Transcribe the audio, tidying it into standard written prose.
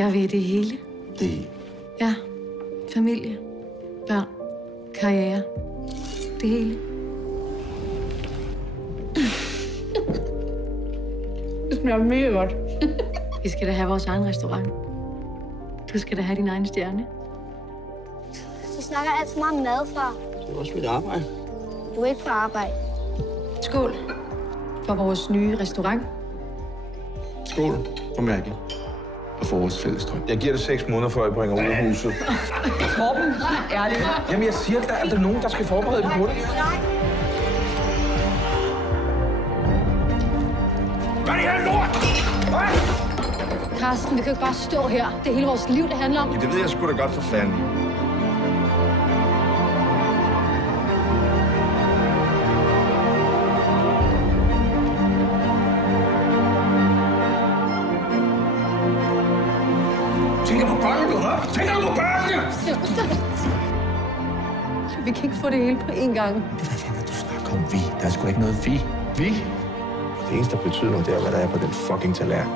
Jeg ved det hele. Det? Ja. Familie. Børn. Karriere. Det hele. Det smager mega godt. Vi skal da have vores egen restaurant. Du skal da have din egen stjerne. Du snakker alt så meget om mad, far. Det er også mit arbejde. Du er ikke på arbejde. Skål for vores nye restaurant. Skål for Mærke. Og for vores fælles drøm. Jeg giver det 6 måneder, før jeg bringer ud af huset. Torben, ærligt. Jamen, jeg siger, at der er nogen, der skal forberede dem på det. Hvad er det her lort? Karsten, vi kan jo ikke bare stå her. Det er hele vores liv, det handler om. Ja, det ved jeg sgu da godt for fanden. Tænker på børnene, hva'? Tænker du på børnene? Vi kan ikke få det hele på én gang. Hvad fanden er du snakker om vi? Der er sgu da ikke noget vi. Vi? Det eneste, der betyder noget, det er, hvad der er på den fucking tallerken.